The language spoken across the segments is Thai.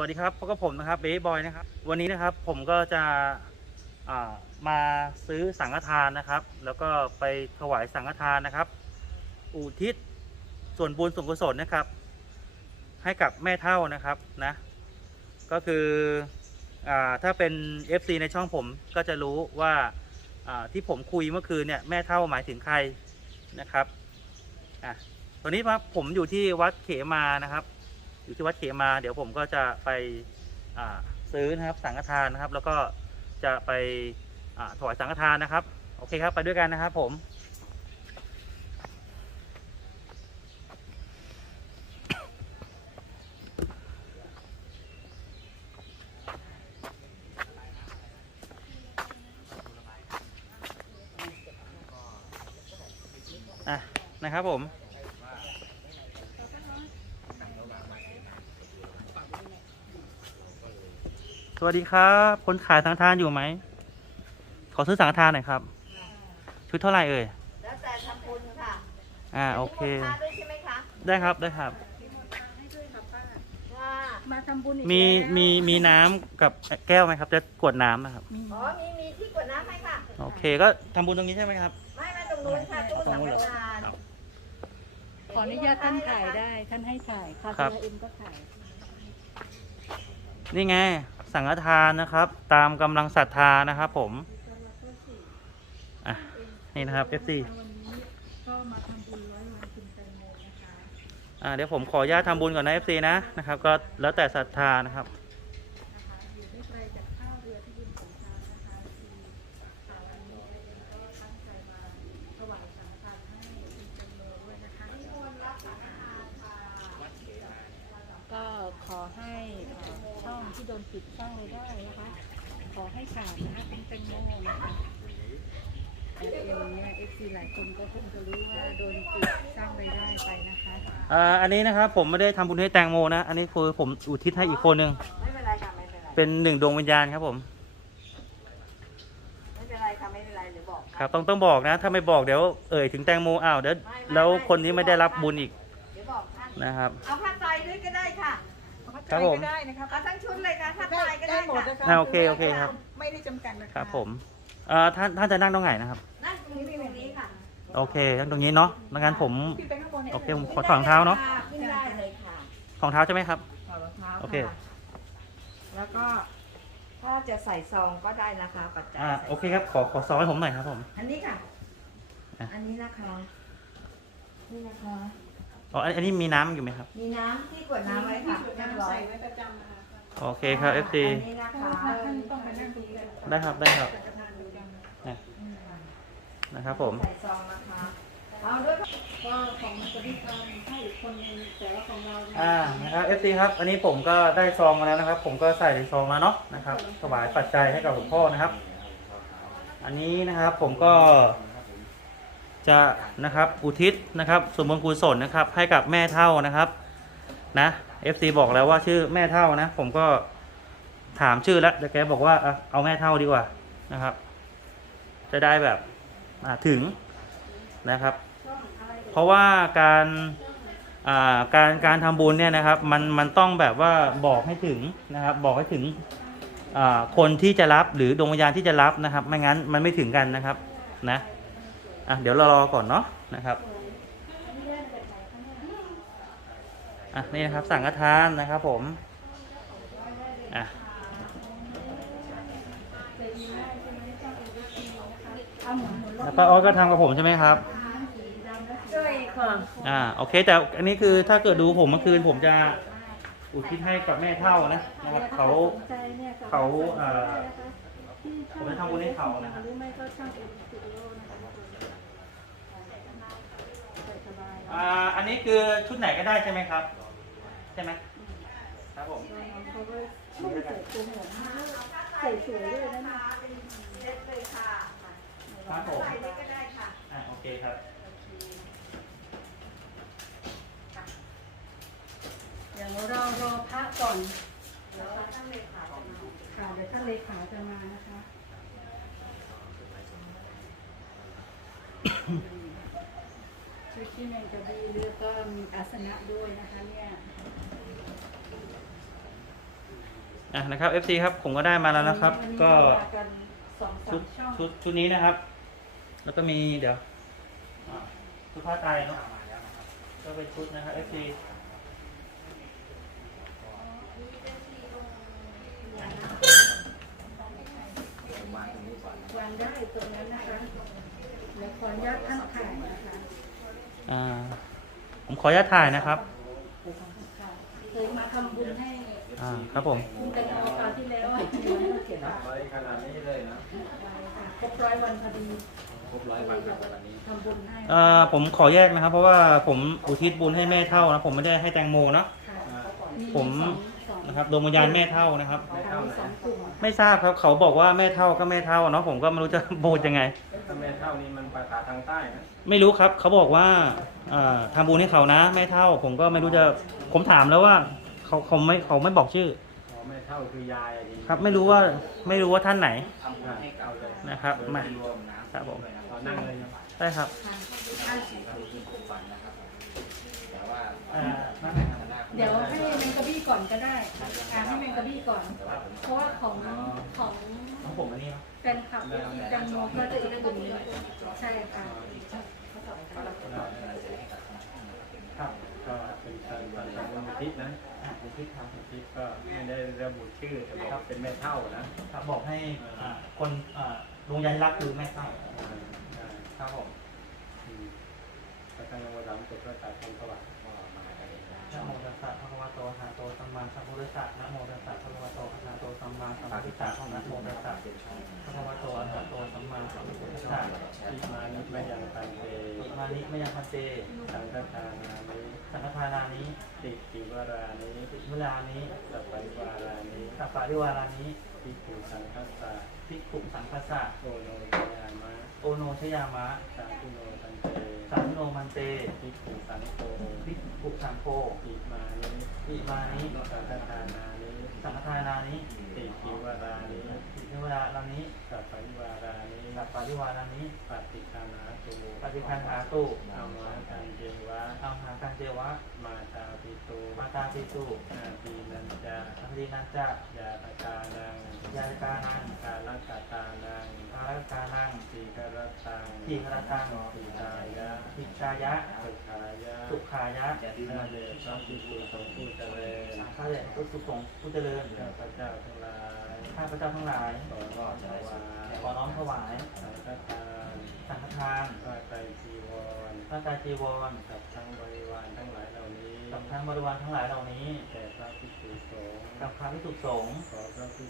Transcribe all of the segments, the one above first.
วัสดีครับพบกับผมนะครับเบย์บอยนะครับ วันนี้นะครับผมก็จะามาซื้อสังฆทานนะครับ แล้วก็ไปถวายสังฆทานนะครับ อุทิศส่วนบุญส่วนกุศลนะครับ ให้กับแม่เท่านะครับนะ ก็คืออถ้าเป็น FC ในช่องผมก็จะรู้ว่าอ่าที่ผมคุยเมื่อคืนเนี่ยแม่เท่าหมายถึงใครนะครับอะตอนนี้ครับผมอยู่ที่วัดเขมานะครับ อยู่ที่วัดเขมา เดี๋ยวผมก็จะไปซื้อนะครับสังฆทานนะครับ แล้วก็จะไปถวายสังฆทานนะครับ โอเคครับ ไปด้วยกันนะครับผมอะนะครับผม สวัสดีครับ คนขายสังฆทานอยู่ไหม ขอซื้อสังฆทานหน่อยครับ ชุดเท่าไหร่เอ่ย แล้วแต่ทำบุญค่ะอ่าโอเค มีโมฆะด้วยใช่ไหมคะได้ครับได้ครับ ว่ามาทำบุญอีกมีแล้วมีมีน้ำกับแก้วไหมครับ จะกรวดน้ำนะครับ มีอ๋อมีมีที่กดน้ำให้ค่ะ โอเคก็ทำบุญตรงนี้ใช่ไหมครับ ไม่ไม่ตรงนู้นค่ะตู้สังฆทานครับ ขออนุญาตท่านถ่ายได้ ท่านให้ถ่ายคาครับเฟ่เอ็มก็ถ่าย นี่ไง สังฆทานนะครับ ตามกำลังศรัทธานะครับผมอะนี่นะครับ FC วันนี้ก็มาทำบุญร้อยวันคุณแตงโมนะคะอ่าเดี๋ยวผมขออนุญาตทำบุญก่อนนะ FC นะนะครับ ก็แล้วแต่ศรัทธานะครับ นะคะอยู่ไม่ไกลจากท่าเรือที่บุญสงครามนะคะที่ค่ะวันนี้เอ็มก็ตั้งใจมาถวายสังฆทานให้คุณแตงโมด้วยนะคะก็ขอให้เอ่อช่องที่โดนปิดสร้างรายได้นะคะ ขอให้ขาดนะคะคุณแตงโมนะคะเอ็มเนี่ยเอฟซีหลายคนก็คงจะรู้ว่าโดนปิดสร้างรายได้ไปนะคะอ่าอันนี้นะครับผมไม่ได้ทำบุญให้แตงโมนะ อันนี้คือผมอุทิศให้อีกคนหนึ่งไม่เป็นไรค่ะไม่เป็นไรเป็นหนึ่งดวงวิญญาณครับผม ไม่เป็นไรค่ะไม่เป็นไรเดี๋ยวบอกครับต้องต้องบอกนะ ถ้าไม่บอกเดี๋ยวเอ่ยถึงแตงโมอ้าวเดี๋ยวแล้วคนนี้ไม่ได้รับบุญอีกเดี๋ยวบอกท่านนะครับ เอาผ้าไตรด้วยก็ได้ค่ะ ครับผมก็ได้นะครับเอาทั้งชุดเลยค่ะผ้าไตรก็ได้ได้หมดค่ะนะคะอ่าโอเคโอเคครับ ไม่ได้จำกัดนะคะครับผมเอ่อท่านท่านจะนั่งตรงไหนนะครับ นั่งตรงนี้ตรงนี้ค่ะโอเคนั่งตรงนี้เนาะดังนั้นผมขึ้นไปข้างบนนี่ยโอเคผมขอถอดรองเท้าเนาะขึ้นได้เลยค่ะรองเท้าใช่ไหมครับ ถอดรองเท้าโอเค ค่ะแล้วก็ถ้าจะใส่ซองก็ได้นะคะปัจจัยอ่าใส่โอเคครับ ขอขอซองให้ผมหน่อยครับผม อันนี้ค่ะ อะ อันนี้นะคะ นี่นะคะ อ๋ออันอันนี้มีน้ำอยู่ไหมครับ มีน้ำที่กวดน้ำไว้ค่ะเรียบร้อยใส่ไว้ประจำนะคะโอเคครับ FC อันนี้นะคะท่านต้องไปนั่งตรงนี้เลยได้ครับได้ครับสังฆทานประจำนะนะครับผม ใส่ซองนะคะ เอาด้วยค่ะก็ของมันจะได้ทำให้อีกคนนึงแต่ว่าของเราเนี่ยอ่า นะครับ FC ครับ อันนี้ผมก็ได้ซองมาแล้วนะครับ ผมก็ใส่ในซองแล้วเนาะนะครับ ถวายปัจจัยให้กับหลวงพ่อนะครับ อันนี้นะครับผมก็ จะนะครับอุทิศนะครับส่วนบุญกุศลนะครับ ให้กับแม่เท่านะครับนะ FC บอกแล้วว่าชื่อแม่เท่านะ ผมก็ถามชื่อแล้วแต่แกบอกว่าเอาแม่เท่าดีกว่านะครับ จะได้แบบถึงนะครับ เพราะว่าการการการทำบุญเนี่ยนะครับ มันมันต้องแบบว่าบอกให้ถึงนะครับ บอกให้ถึงคนที่จะรับหรือดวงวิญญาณที่จะรับนะครับ ไม่งั้นมันไม่ถึงกันนะครับนะ อะเดี๋ยวเรารอก่อนเนาะนะครับอะนี่นะครับสั่งฆทานนะครับผมอะเอาหมุนหมุนรแล้ถวป้าออสก็ทำกับผมใช่ไหมครับใช่ค่ะอ่าโอเค แต่อันนี้คือถ้าเกิดดูผมเมื่อคืนผมจะอุทิศให้กับแม่เท่านะนะครับเขาสนใจเนี่ยสมรถเขาเอ่อที่ผมจะทำบุญให้เขานะครับ อ่าอันนี้คือชุดไหนก็ได้ใช่ไหมครับ ใช่ไหมครับผมเขาก็ช่วยใส่ตัวหมวกใส่สวยด้วยนะเนี่ยเล็ดเลยค่ะครับผมใส่นี่ก็ได้ค่ะอ่าโอเคครับเดี๋ยวเรารอพระก่อนเดี๋ยวท่านเลขาจะมาค่ะเดี๋ยวท่านเลขาจะมานะคะชุด ที่แมงกะบีเลือกก็มีอาสนะด้วยนะคะเนี่ยอะนะครับ FC ครับผมก็ได้มาแล้วนะครับ วันนี้ก็มากันสองสาชุดมช่องชุดชุดนี้นะครับ แล้วก็มีเดี๋ยวอ่าชุดผ้าไตรเนาะก็เป็นชุดนะครับ FC วางได้ตรงนั้นนะคะเดี๋ยวขออนุญาตท่าน อ่าผมขออนุญาตถ่ายนะครับค่ะเคยมาทำบุญให้อ่าครับผม คุณแตงโมคราวที่แล้วอะร้อยขนาดนี้เลยนะครบร้อยวันพอดีครบร้อยวันครับวันนี้ทำบุญให้เอ่อผมขอแยกนะครับ เพราะว่าผมอุทิศบุญให้แม่เท่านะผมไม่ได้ให้แตงโมเนาะ ค่ะผม สองสอง นะครับดวงวิญญาณแม่เท่านะครับค่ะมีสองกลุ่มไม่ทราบครับเขาบอกว่าแม่เท่าก็แม่เท่าเนาะผมก็ไม่รู้จะบูดยังไง ถ้าแม่เท่านี้มันภาษาทางใต้นะไม่รู้ครับ เขาบอกว่าเอ่อทำบุญให้เขานะแม่เท่า ผมก็ไม่รู้จะผมถามแล้วว่า เขาเขาไม่เขาไม่บอกชื่อ อ๋อแม่เท่าคือยายอะดีครับ ไม่รู้ว่าไม่รู้ว่าท่านไหน ทำบุญให้เก่าเลยนะครับ มารวมนะครับผมอ๋อนั่งเลยนะ ได้ครับแต่ว่า อ่า เดี๋ยวให้แมงกะบี้ก่อนก็ได้ อ่าให้แมงกะบี้ก่อน เพราะว่าของของของผมอันนี้เนาะแฟนคลับที่แตงโมก็จะอีกกลุ่มหนึงใช่ค่ะครับก็เป็นการบรรพบุญอุทิศนะอะอุทิศครับอุทิศก็ไม่ได้ระบุชื่อแต่บอกว่าเป็นแม่เท่านะครับบอกให้อ่าคนอ่าดวงวิญญาณที่รักคือแม่เท่าอ่าอ่าครับผมอืมพระท่านยังว่าสามสุดก็ตัดคำสวัสดิ์ก็มากันนะโมตั สสะภะคะวะโตอะระหะโตสัมมาสัมพุทธัสสะนะโมตัสสะภะคะวะโตอะระหะโตสัมมาสัมพุทธัสสะนะโมตัสสะภะคะวะโตอะระหะโตสัมมาสัมพุทธัสสะที่มานิไมยังตันเตอิมานิมยังพันเตสังฆทานามิสังฆทานานิติจิวารานิติเวลานี้สัพพริวารานิสัปปะริวารานี้ทิฏฐุสังคัสสะภิกขุสังคัสสะโอโนทยามะโอโนชยามะสาธุโนทันเตสัมโนมันเตทิฏฐุสังโฆภิกขุสังโฆอิมานิอิมานิสังฆทานานิสังฆทานานิติจิวารานิติเวารานี้สัพพริวารานิสัปปะริวารานี้ปฏิคานาตุปฏิคันาตุอามาตันเจวะอัมหาคันเจวะ มาตาปิตุมาตาปิตุอาทีนันจาอัมรีนันจะยาตกานังยาลิกานังการลกตานัง รักกานังสีกรตังทีฆรตังสีตายะทิชายะสุขายะสุขายะนาเดชพระพิสุสงฆ์ผู้เจริญข้าแต่พระสุสงฆ์ผู้เจริญข้าพเจ้าทั้งหลายข้าพเจ้าทั้งหลายขอรอดถวายขอน้อมถวายสังฆทานสังฆทานผ้าไตรจีวรพระกายจีวรกับทั้งบริวารทั้งหลายเหล่านี้กับทั้งบริวารทั้งหลายเหล่านี้แด่พระพิสุสงฆ์กับพระพิสุสงฆ์ขอพระพิสุสงฆ์ขอพ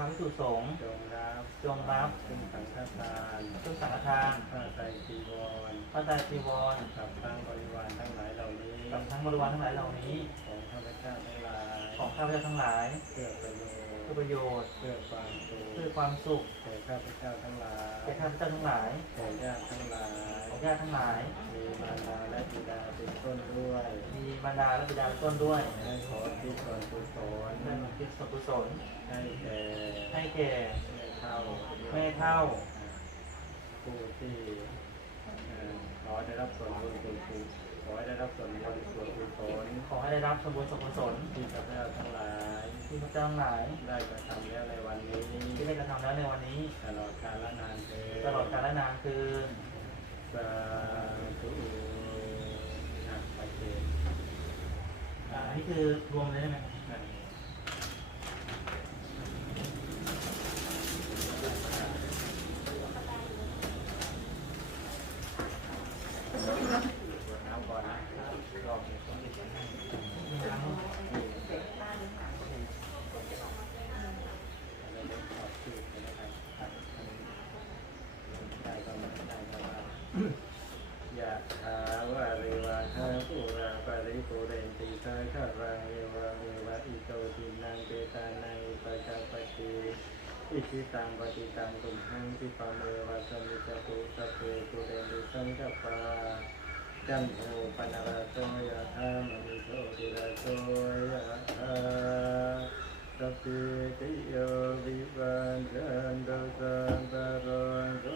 ระพิสุสงฆ์จงรับจงรับซึ่งสังฆทานซึ่งสังฆทานผ้าไตรจีวรพระกายจีวรกับทั้งบริวารทั้งหลายเหล่านี้กับทั้งบริวารทั้งหลายเหล่านี้ ของข้าพเจ้าทั้งหลายของข้าพเจ้าทั้งหลายเพื่อประโยชเพื่อน์ประโยชน์เพื่อความสุขเพื่อความสุขแก่ข้าพเจ้าทั้งหลายแก่ข้าพเจ้าทั้งหลายแก่ญาติทั้งหลายของญาติทั้งหลายมี มารดาและบิดาเป็นต้นด้วยมีบรรดาและบิดาเป็นต้นด้วยให้ขอที่ส่วนกุศลเพื่อคิดส่วนกุศลให้แก่ให้แก่แม่เท่าแม่เท่าผู้ที่เอ่อขอได้รับส่วนบุญส่วนกุศลขอให้ได้รับส่วนบุญส่วนกุศลขอให้ได้รับสมบูรณ์สมกุศลที่ข้าพเจ้าทั้งหลาย ที่พระเจ้าทั้งหลายได้กระทำแล้วในวันนี้ที่ได้กระทำแล้วในวันนี้ตลอดกาลนานเทอญตลอดกาลนานคือ สาธุอะไปเทศอ่าอันนี้คือรวมเลยได้ไหมครับ อะเอาก่อนนะรอบนี้ต้องมีคนให้ มีทั้ง แล้วเดี๋ยวขอชื่อไปแล้วกันครับได้ก็ไม่ได้ก็ว่ายะถาวะริวะหาปุราปริปุเรนติสาคารังเอวะเมวะอิโตทินังเปตานังอุปกาปติ อิชิตังปฏิตังตุมหังทิปะเมวะสมิจตุสพเพปุเรนิสังกปาจันโทปนารโสยะธามณิโชติระโสยะธาสัพพิติโยวิวันจันตุสันตโรโค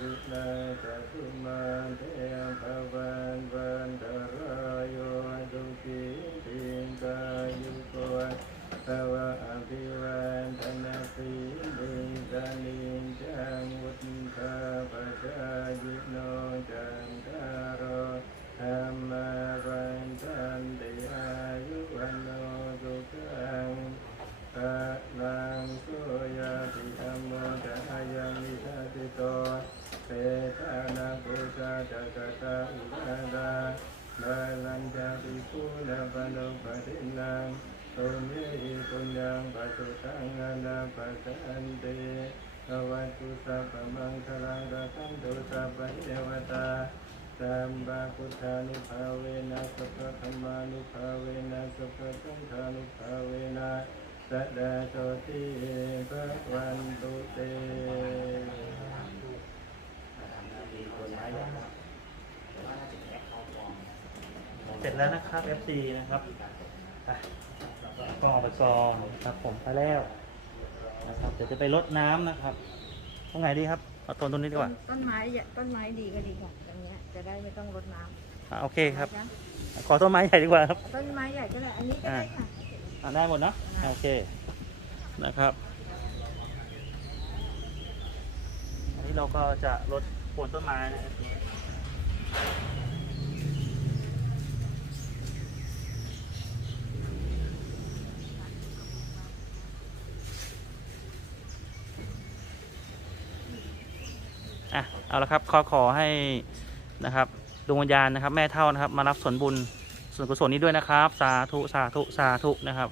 วินาศตุมาเตภวันวันตรายโยสุขีติกายุโกภวะอ ตังอนาปกันเตภวัตุสัพพมังคลังรักขันตุสัพพเทวตาสัมบาพุทธานุภาเวนะสัพพธรรมานุภาเวนะสัพพสังฆานุภาเวนะสดดาโสติภะวันตุเตเสร็จแล้วนะครับ FC นะครับ ไปก็เอาไปซองครับ ผมไปแล้วนะครับ เดี๋ยวจะไปรดน้ำนะครับตรงไหนดีครับเอาต้นต้นนี้ดีกว่าต้นไม้อย่าต้นไม้ดีก็ดีค่ะตรงเนี้ยจะได้ไม่ต้องรดน้ำอะโอเคครับ นะขอต้นไม้ใหญ่ดีกว่าครับต้นไม้ใหญ่ก็ได้อันนี้ก็ได้ค่ะ อะได้หมดเนาะโอเคนะครับอันนี้เราก็จะลดโคนต้นไม้นะครับ อะเอาละครับขอขอให้นะครับดวงวิญญาณนะครับ แม่เท่านะครับ มารับส่วนบุญส่วนกุศลนี้ด้วยนะครับ สาธุสาธุสาธุนะครับ